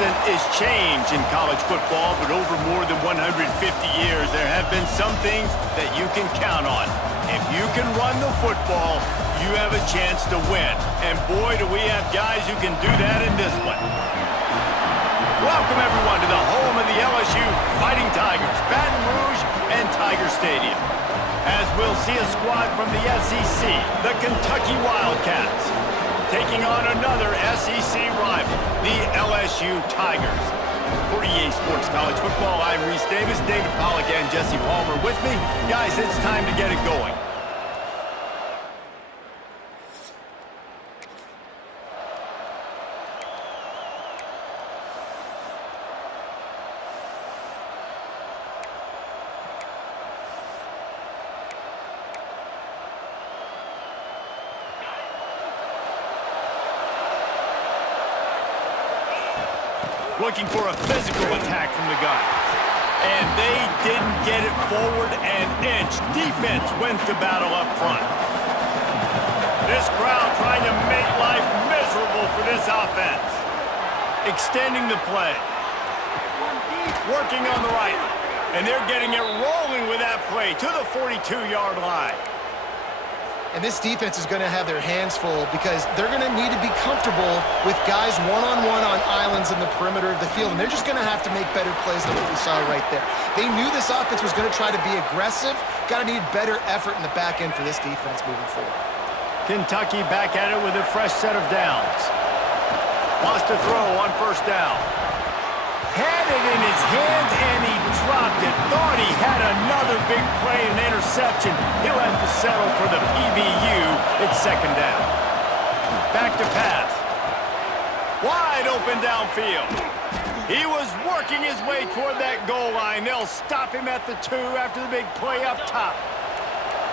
constant is change in college football, but over more than 150 years, there have been some things that you can count on. If you can run the football, you have a chance to win. And boy, do we have guys who can do that in this one. Welcome, everyone, to the home of the LSU Fighting Tigers, Baton Rouge and Tiger Stadium. As we'll see a squad from the SEC, the Kentucky Wildcats, taking on another SEC rival, the LSU Tigers. For EA Sports College Football, I'm Reese Davis, David Pollack, and Jesse Palmer with me. Guys, it's time to get it going. Looking for a physical attack from the gun. And they didn't get it forward an inch. Defense wins the battle up front. This crowd trying to make life miserable for this offense. Extending the play. Working on the right. And they're getting it rolling with that play to the 42-yard line. And this defense is going to have their hands full because they're going to need to be comfortable with guys one-on-one on islands in the perimeter of the field. And they're just going to have to make better plays than what we saw right there. They knew this offense was going to try to be aggressive. Got to need better effort in the back end for this defense moving forward. Kentucky back at it with a fresh set of downs. Wants to throw on first down. Had it in his hands and he dropped it. Thought he had another big play and interception. He'll have to settle for the PBU. It's second down. Back to pass. Wide open downfield. He was working his way toward that goal line. They'll stop him at the 2 after the big play up top.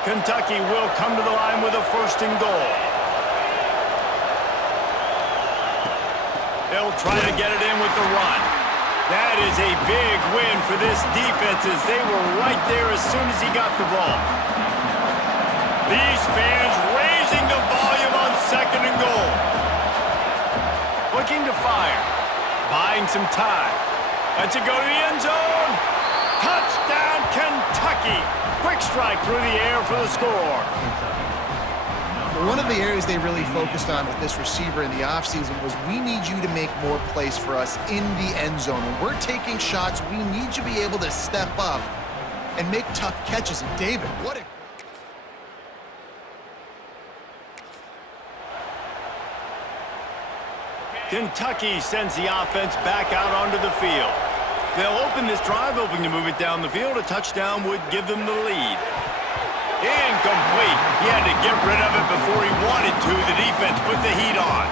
Kentucky will come to the line with a first and goal. They'll try to get it in with the run. That is a big win for this defense as they were right there as soon as he got the ball. These fans raising the volume on second and goal. Looking to fire. Buying some time. Lets it go to the end zone. Touchdown, Kentucky. Quick strike through the air for the score. One of the areas they really focused on with this receiver in the offseason was we need you to make more plays for us in the end zone. When we're taking shots, we need you to be able to step up and make tough catches. And David, what a... Kentucky sends the offense back out onto the field. They'll open this drive, hoping to move it down the field. A touchdown would give them the lead. Incomplete. He had to get rid of it before he wanted to. The defense put the heat on.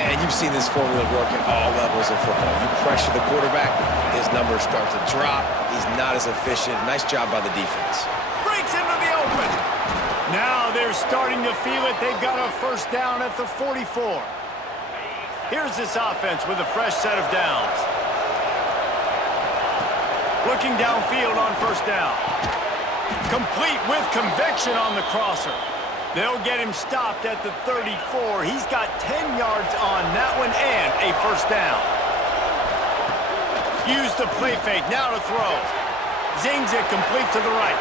And you've seen this formula work at all levels of football. You pressure the quarterback, his numbers start to drop. He's not as efficient. Nice job by the defense. Breaks into the open. Now they're starting to feel it. They've got a first down at the 44. Here's this offense with a fresh set of downs. Looking downfield on first down. Complete with conviction on the crosser. They'll get him stopped at the 34. He's got 10 yards on that one and a first down. Use the play fake. Now to throw. Zings it complete to the right.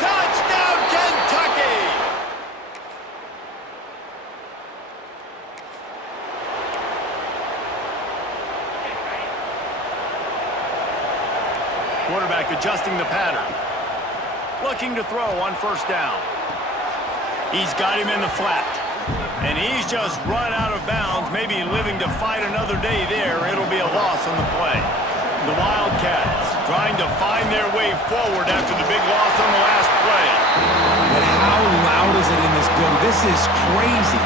Touchdown, Kentucky! Quarterback adjusting the pattern. Looking to throw on first down. He's got him in the flat. And he's just run out of bounds, maybe living to fight another day there. It'll be a loss on the play. The Wildcats trying to find their way forward after the big loss on the last play. But how loud is it in this building? This is crazy.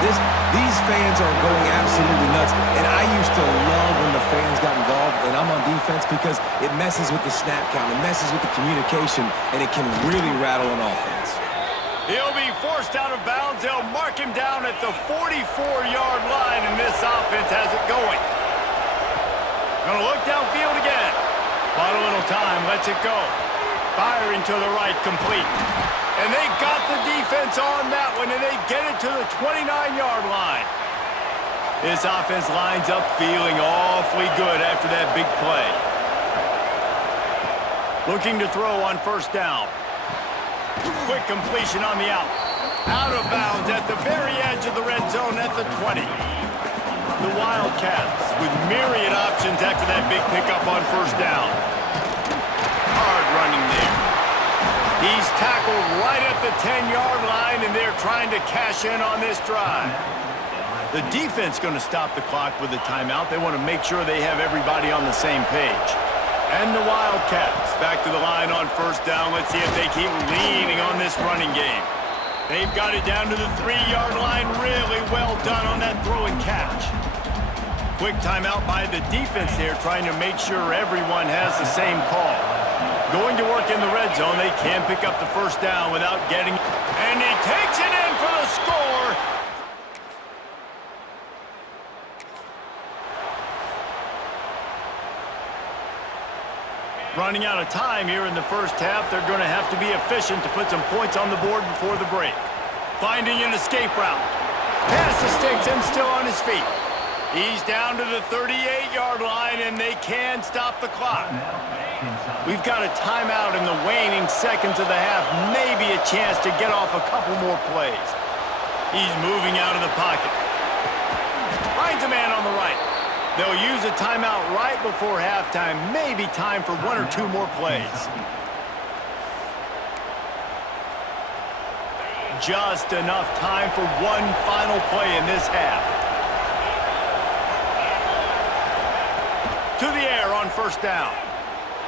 These fans are going absolutely nuts. And I used to love when the fans got involved, and I'm on defense because it messes with the snap count, it messes with the communication, and it can really rattle an offense. He'll be forced out of bounds. They'll mark him down at the 44-yard line, and this offense has it going. Gonna look downfield again. Bought a little time, lets it go. Firing to the right, complete. And they got the defense on that one, and they get it to the 29-yard line. This offense lines up feeling awfully good after that big play. Looking to throw on first down. Quick completion on the out. Out of bounds at the very edge of the red zone at the 20. The Wildcats with myriad options after that big pickup on first down. Hard running there. He's tackled right at the 10-yard line, and they're trying to cash in on this drive. The defense going to stop the clock with a timeout. They want to make sure they have everybody on the same page. And the Wildcats back to the line on first down. Let's see if they keep leaning on this running game. They've got it down to the 3-yard line. Really well done on that throw and catch. Quick timeout by the defense here, trying to make sure everyone has the same call. Going to work in the red zone. They can pick up the first down without getting... And he takes it in for the score. Running out of time here in the first half. They're going to have to be efficient to put some points on the board before the break. Finding an escape route. Pass the sticks and still on his feet. He's down to the 38-yard line, and they can stop the clock. We've got a timeout in the waning seconds of the half. Maybe a chance to get off a couple more plays. He's moving out of the pocket. Finds a man on the right. They'll use a timeout right before halftime. Maybe time for 1 or 2 more plays. Just enough time for one final play in this half. To the air on first down.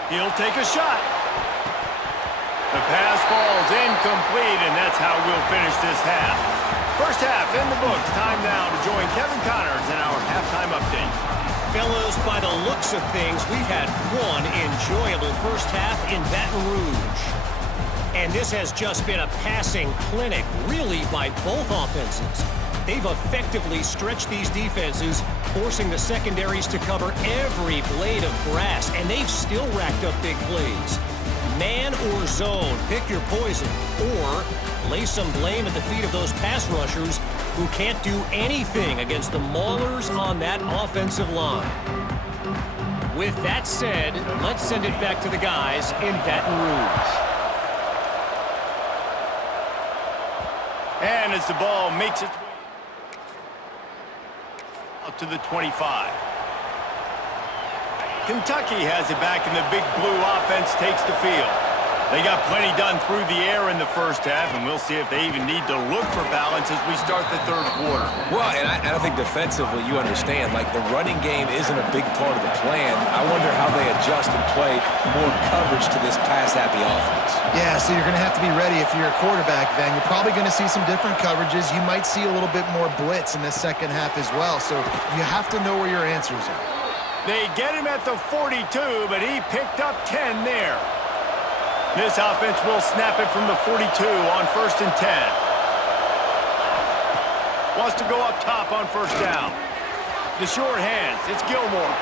He'll take a shot. The pass falls incomplete, and that's how we'll finish this half. First half in the books. Time now to join Kevin Connors in our halftime update. Fellows, by the looks of things, we've had one enjoyable first half in Baton Rouge. And this has just been a passing clinic, really, by both offenses. They've effectively stretched these defenses, forcing the secondaries to cover every blade of grass, and they've still racked up big plays. Man or zone, pick your poison, or lay some blame at the feet of those pass rushers who can't do anything against the maulers on that offensive line. With that said, let's send it back to the guys in Baton Rouge. And as the ball makes its way out to the 25. Kentucky has it back, and the big blue offense takes the field. They got plenty done through the air in the first half, and we'll see if they even need to look for balance as we start the third quarter. Well, and I think defensively, you understand, like the running game isn't a big part of the plan. I wonder how they adjust and play more coverage to this pass-happy offense. Yeah, so you're going to have to be ready if you're a quarterback then. You're probably going to see some different coverages. You might see a little bit more blitz in the second half as well, so you have to know where your answers are. They get him at the 42, but he picked up 10 there. This offense will snap it from the 42 on first and 10. Wants to go up top on first down. The short hands, it's Gilmore.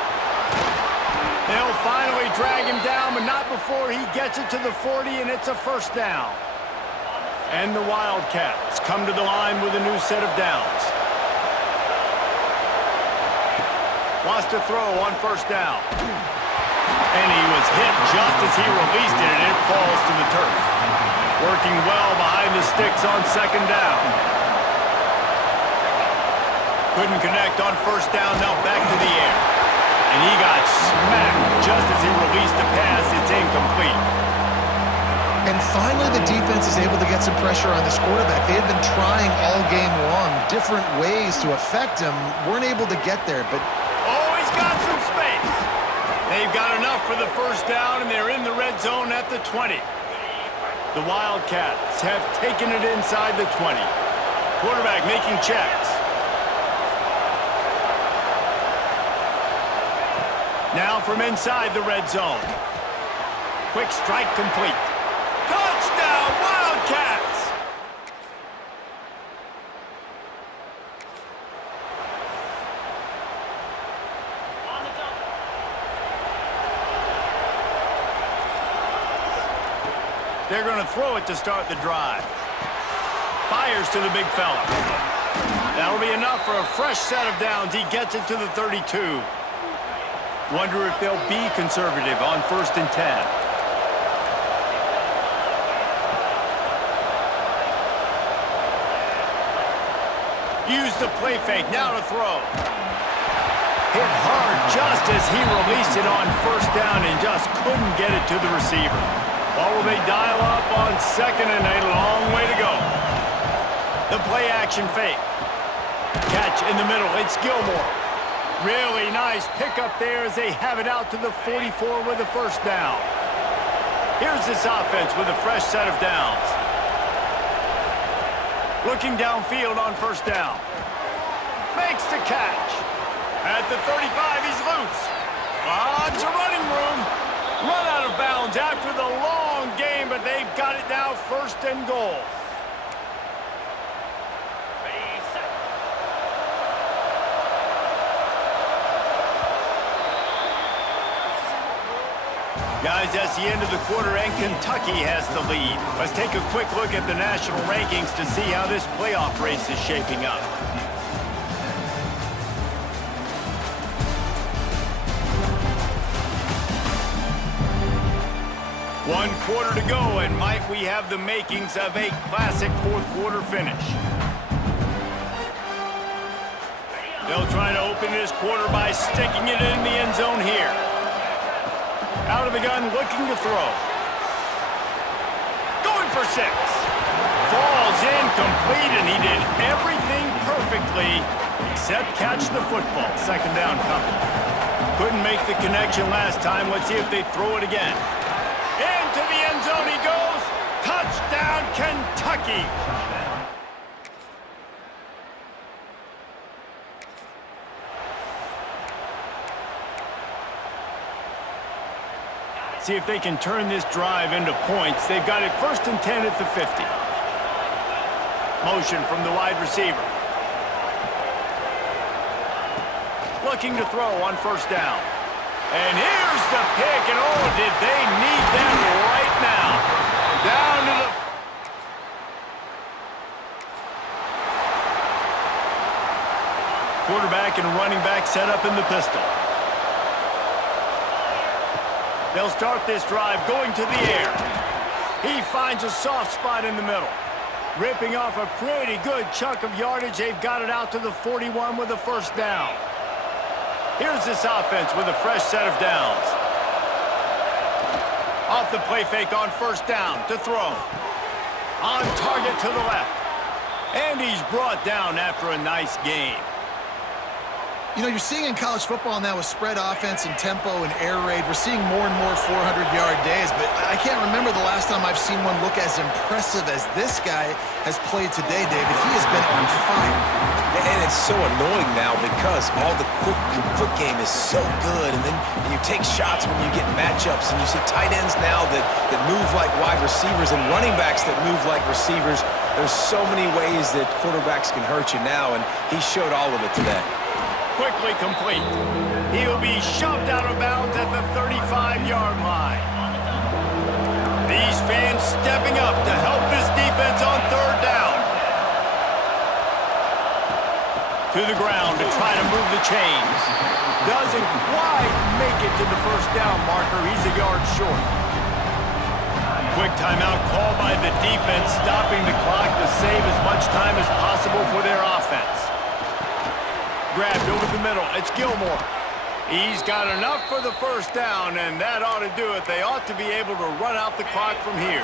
They'll finally drag him down, but not before he gets it to the 40, and it's a first down. And the Wildcats come to the line with a new set of downs. Wants to throw on first down. And he was hit just as he released it, and it falls to the turf. Working well behind the sticks on second down. Couldn't connect on first down, now back to the air. And he got smacked just as he released the pass. It's incomplete. And finally, the defense is able to get some pressure on this quarterback. They had been trying all game long, different ways to affect him. Weren't able to get there, but... Oh, he's got some space. They've got enough for the first down, and they're in the red zone at the 20. The Wildcats have taken it inside the 20. Quarterback making checks. Now from inside the red zone. Quick strike complete. Touchdown, Wildcats! They're going to throw it to start the drive. Fires to the big fella. That'll be enough for a fresh set of downs. He gets it to the 32. Wonder if they'll be conservative on 1st and 10. Use the play fake, now to throw. Hit hard just as he released it on 1st down and just couldn't get it to the receiver. What will they dial up on 2nd and a long way to go? The play action fake. Catch in the middle, it's Gilmore. Really nice pickup there as they have it out to the 44 with a 1st down. Here's this offense with a fresh set of downs. Looking downfield on 1st down. Makes the catch. At the 35, he's loose. Lots of running room. Run out of bounds after the long game, but they've got it now 1st and goal. Guys, that's the end of the quarter, and Kentucky has the lead. Let's take a quick look at the national rankings to see how this playoff race is shaping up. One quarter to go, and might we have the makings of a classic 4th quarter finish. They'll try to open this quarter by sticking it in the end zone here. Out of the gun, looking to throw. Going for 6. Falls incomplete, and he did everything perfectly except catch the football. 2nd down coming. Couldn't make the connection last time. Let's see if they throw it again. Into the end zone he goes. Touchdown, Kentucky. See if they can turn this drive into points. They've got it 1st and 10 at the 50. Motion from the wide receiver. Looking to throw on 1st down. And here's the pick, and oh, did they need that right now. Down to the... Quarterback and running back set up in the pistol. They'll start this drive going to the air. He finds a soft spot in the middle. Ripping off a pretty good chunk of yardage. They've got it out to the 41 with a 1st down. Here's this offense with a fresh set of downs. Off the play fake on 1st down to throw. On target to the left. And he's brought down after a nice gain. You know, you're seeing in college football now with spread offense and tempo and air raid, we're seeing more and more 400-yard days, but I can't remember the last time I've seen one look as impressive as this guy has played today, David. He has been on fire. And it's so annoying now because all the quick game is so good, and then you take shots when you get matchups, and you see tight ends now that move like wide receivers and running backs that move like receivers. There's so many ways that quarterbacks can hurt you now, and he showed all of it today. Quickly complete. He'll be shoved out of bounds at the 35-yard line. These fans stepping up to help this defense on 3rd down. To the ground to try to move the chains. Doesn't quite make it to the 1st down marker. He's a yard short. Quick timeout call by the defense, stopping the clock to save as much time as possible for their offense. Grabbed over the middle. It's Gilmore. He's got enough for the 1st down, and that ought to do it. They ought to be able to run out the clock from here.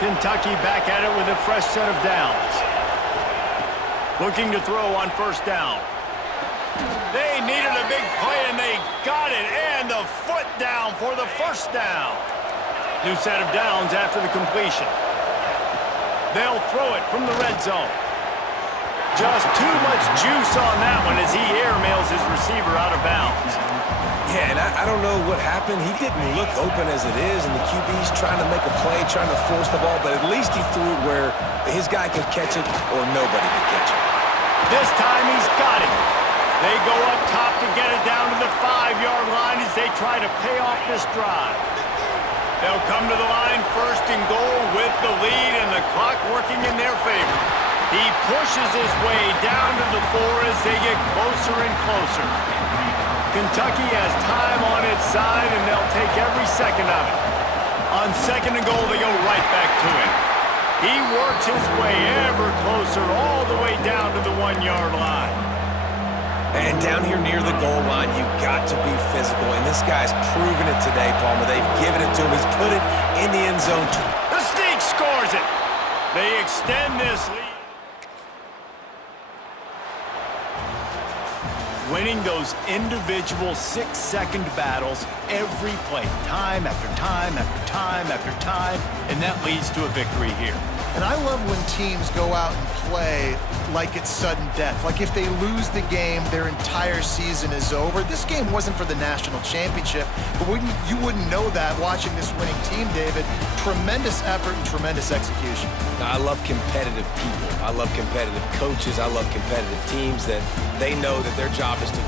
Kentucky back at it with a fresh set of downs. Looking to throw on 1st down. They needed a big play, and they got it. And the foot down for the 1st down. New set of downs after the completion. They'll throw it from the red zone. Just too much juice on that one as he airmails his receiver out of bounds. Yeah, and I don't know what happened. He didn't look open as it is, and the QB's trying to make a play, trying to force the ball, but at least he threw it where his guy could catch it or nobody could catch it. This time he's got it. They go up top to get it down to the 5-yard line as they try to pay off this drive. They'll come to the line 1st and goal with the lead and the clock working in their favor. He pushes his way down to the 4 as they get closer and closer. Kentucky has time on its side, and they'll take every second of it. On 2nd and goal, they go right back to him. He works his way ever closer all the way down to the 1-yard line. And down here near the goal line, you've got to be physical. And this guy's proven it today, Palmer. They've given it to him. He's put it in the end zone. The Sneak scores it. They extend this lead. Winning those individual 6-second battles every play, time after time after time after time, and that leads to a victory here. And I love when teams go out and play like it's sudden death. Like if they lose the game, their entire season is over. This game wasn't for the national championship, but you wouldn't know that watching this winning team, David. Tremendous effort and tremendous execution. I love competitive people. I love competitive coaches. I love competitive teams that they know that their job is to